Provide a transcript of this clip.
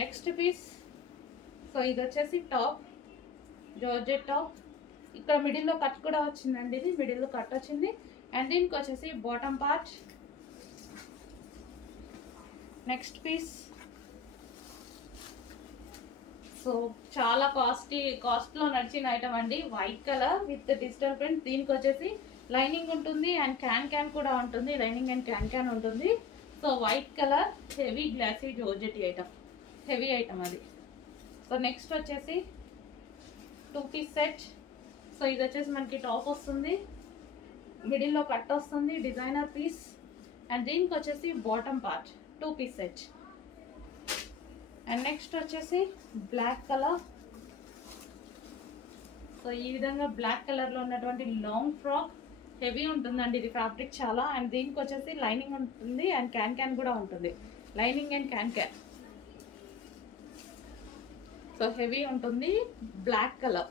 Next piece. So ఇది వచ్చేసి top, georgette top. ఇక్కడ మిడిల్లో కట్ కూడా వచ్చిందండి, ఇది మిడిల్లో కట్ వచ్చింది. అండ్ దీనికి వచ్చేసి bottom part. Next piece. So చాలా కాస్ట్లో నడిచిన ఐటమ్ అండి, white colour with digital print. దీనికి వచ్చేసి లైనింగ్ ఉంటుంది అండ్ క్యాన్ కూడా ఉంటుంది, లైనింగ్ అండ్ క్యాన్ ఉంటుంది. So white colour heavy glossy georgette item, heavy item అది. సో నెక్స్ట్ వచ్చేసి 2 పీస్ సెట్. సో ఇది వచ్చేసి మనకి టాప్ వస్తుంది, మిడిల్లో కట్ వస్తుంది, డిజైనర్ పీస్. అండ్ దీనికి వచ్చేసి bottom part, 2 piece set. And next వచ్చేసి బ్లాక్ కలర్. సో ఈ విధంగా బ్లాక్ కలర్లో ఉన్నటువంటి లాంగ్ ఫ్రాక్, హెవీ ఉంటుందండి ఇది ఫ్యాబ్రిక్ చాలా. అండ్ దీనికి వచ్చేసి లైనింగ్ ఉంటుంది అండ్ క్యాన్ కూడా ఉంటుంది, lining and can. So heavy ఉంటుంది, బ్లాక్ కలర్.